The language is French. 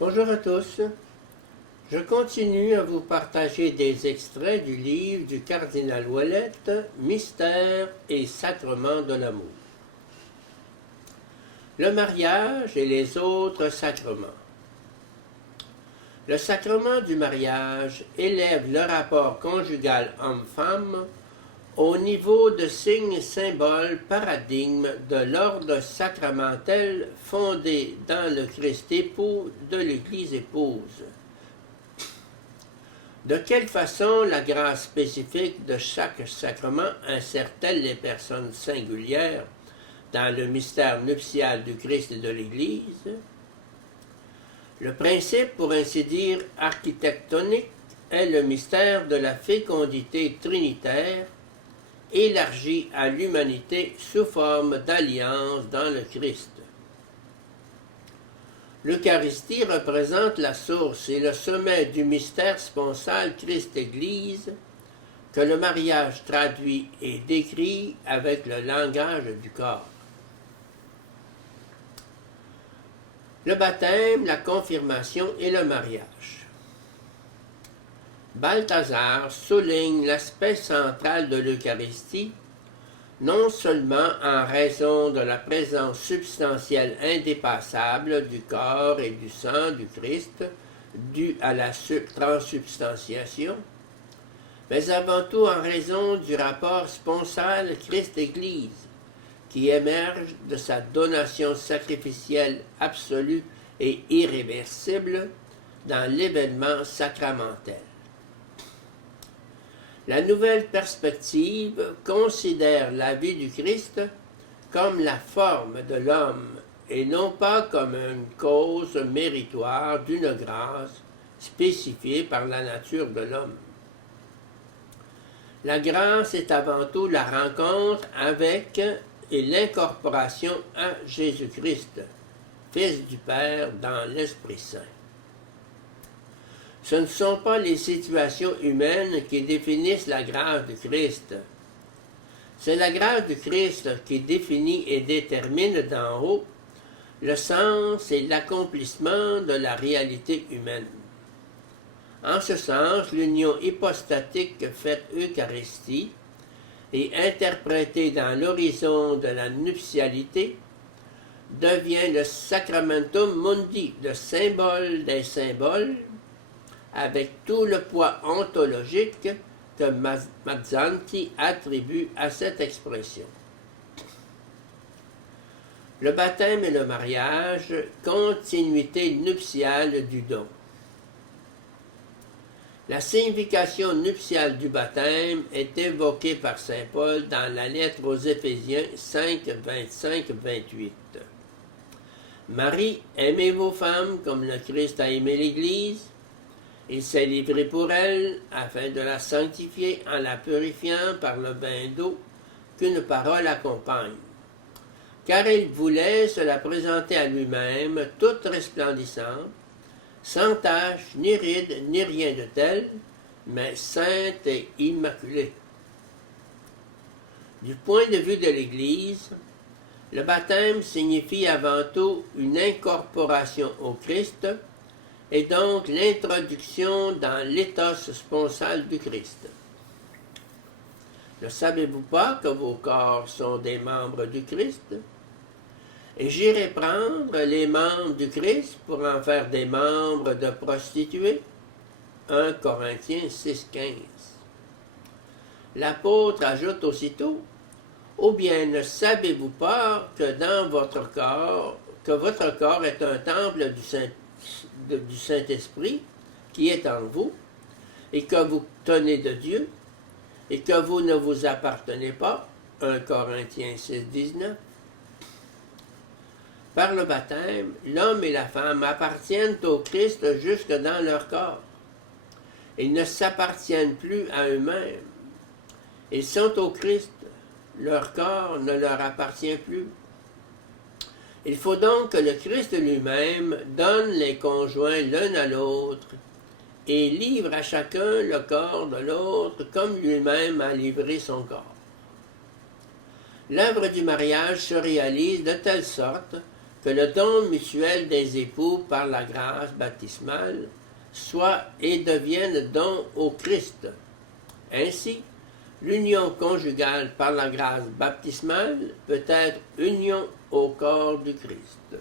Bonjour à tous. Je continue à vous partager des extraits du livre du cardinal Ouellette, Mystère et sacrements de l'amour. Le mariage et les autres sacrements. Le sacrement du mariage élève le rapport conjugal homme-femme au niveau de signe, symbole, paradigme de l'ordre sacramentel fondé dans le Christ époux de l'Église épouse. De quelle façon la grâce spécifique de chaque sacrement insère-t-elle les personnes singulières dans le mystère nuptial du Christ et de l'Église? Le principe, pour ainsi dire, architectonique est le mystère de la fécondité trinitaire élargie à l'humanité sous forme d'alliance dans le Christ. L'Eucharistie représente la source et le sommet du mystère sponsal Christ-Église que le mariage traduit et décrit avec le langage du corps. Le baptême, la confirmation et le mariage. Balthazar souligne l'aspect central de l'Eucharistie, non seulement en raison de la présence substantielle indépassable du corps et du sang du Christ, due à la transsubstantiation, mais avant tout en raison du rapport sponsal Christ-Église, qui émerge de sa donation sacrificielle absolue et irréversible dans l'événement sacramentel. La nouvelle perspective considère la vie du Christ comme la forme de l'homme et non pas comme une cause méritoire d'une grâce spécifiée par la nature de l'homme. La grâce est avant tout la rencontre avec et l'incorporation à Jésus-Christ, Fils du Père dans l'Esprit Saint. Ce ne sont pas les situations humaines qui définissent la grâce du Christ. C'est la grâce du Christ qui définit et détermine d'en haut le sens et l'accomplissement de la réalité humaine. En ce sens, l'union hypostatique faite Eucharistie et interprétée dans l'horizon de la nuptialité devient le Sacramentum Mundi, le symbole des symboles, avec tout le poids ontologique que Mazzanti attribue à cette expression. Le baptême et le mariage, continuité nuptiale du don. La signification nuptiale du baptême est évoquée par saint Paul dans la lettre aux Éphésiens 5, 25-28. Marie, aimez vos femmes comme le Christ a aimé l'Église. Il s'est livré pour elle, afin de la sanctifier en la purifiant par le bain d'eau qu'une parole accompagne. Car il voulait se la présenter à lui-même, toute resplendissante, sans tache, ni ride, ni rien de tel, mais sainte et immaculée. Du point de vue de l'Église, le baptême signifie avant tout une incorporation au Christ, et donc l'introduction dans l'éthos sponsal du Christ. Ne savez-vous pas que vos corps sont des membres du Christ? Et j'irai prendre les membres du Christ pour en faire des membres de prostituées? 1 Corinthiens 6,15. L'apôtre ajoute aussitôt, ou bien ne savez-vous pas que votre corps est un temple du Saint-Esprit qui est en vous, et que vous tenez de Dieu, et que vous ne vous appartenez pas, 1 Corinthiens 6,19. Par le baptême, l'homme et la femme appartiennent au Christ jusque dans leur corps. Ils ne s'appartiennent plus à eux-mêmes. Ils sont au Christ. Leur corps ne leur appartient plus. Il faut donc que le Christ lui-même donne les conjoints l'un à l'autre et livre à chacun le corps de l'autre comme lui-même a livré son corps. L'œuvre du mariage se réalise de telle sorte que le don mutuel des époux par la grâce baptismale soit et devienne don au Christ. Ainsi, l'union conjugale par la grâce baptismale peut être union au corps du Christ.